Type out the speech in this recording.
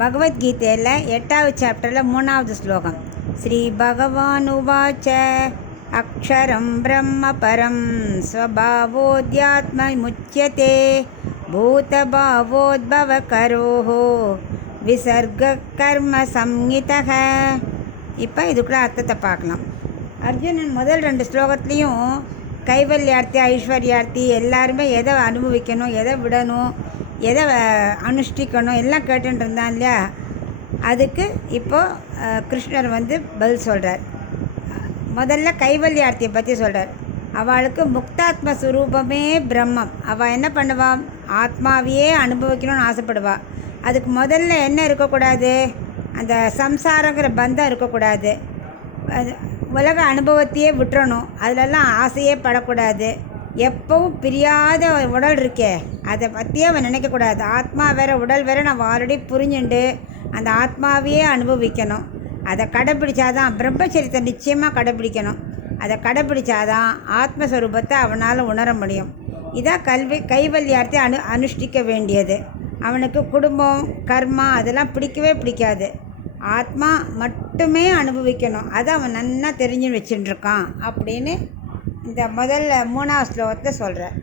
பகவத்கீதையில் 8வது சாப்டரில் 3வது ஸ்லோகம். ஸ்ரீ பகவான் உவாச்ச அக்ஷரம் பிரம்ம பரம் ஸ்வபாவோத்யாத்ம முச்யதே பூதபாவோத்பவ கரோஹோ விசர்க கர்ம சம்ஹிதஹ. இப்போ இதுக்குள்ள அர்த்தத்தை பார்க்கலாம். அர்ஜுனன் முதல் 2 ஸ்லோகத்துலேயும் கைவல்யார்த்தி ஐஸ்வர்யார்த்தி எல்லாருமே எதை அனுபவிக்கணும், எதை விடணும், எதை அனுஷ்டிக்கணும் எல்லாம் கேட்டுட்டு இருந்தான் இல்லையா. அதுக்கு இப்போது கிருஷ்ணர் பதில் சொல்கிறார். முதல்ல கைவல்யார்த்தியை பற்றி சொல்கிறார். அவளுக்கு முக்தாத்ம சுரூபமே பிரம்மம். அவள் என்ன பண்ணுவாள்? ஆத்மாவையே அனுபவிக்கணும்னு ஆசைப்படுவாள். அதுக்கு முதல்ல என்ன இருக்கக்கூடாது? அந்த சம்சாரங்கிற பந்தம் இருக்கக்கூடாது. உலக அனுபவத்தையே விட்டுறணும். அதிலெல்லாம் ஆசையே படக்கூடாது. எப்பவும் பிரியாத உடல் இருக்கே, அதை பற்றியே அவன் நினைக்கக்கூடாது. ஆத்மா வேறு உடல் வேறு நம்ம ஆல்ரெடி புரிஞ்சுண்டு அந்த ஆத்மாவையே அனுபவிக்கணும். அதை கடைப்பிடிச்சாதான் பிரம்மச்சரியத்தை நிச்சயமாக கடைப்பிடிக்கணும். அதை கடைப்பிடிச்சாதான் ஆத்மஸ்வரூபத்தை அவனால் உணர முடியும். இதான் கைவல்யார்த்தி அனுஷ்டிக்க வேண்டியது. அவனுக்கு குடும்பம் கர்மா அதெல்லாம் பிடிக்கவே பிடிக்காது. ஆத்மா மட்டுமே அனுபவிக்கணும். அதை அவன் நன்னா தெரிஞ்சு வச்சுட்டுருக்கான் அப்படின்னு இந்த முதல்ல 3வது ஸ்லோகத்தில் சொல்கிறார்.